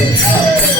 Jesus.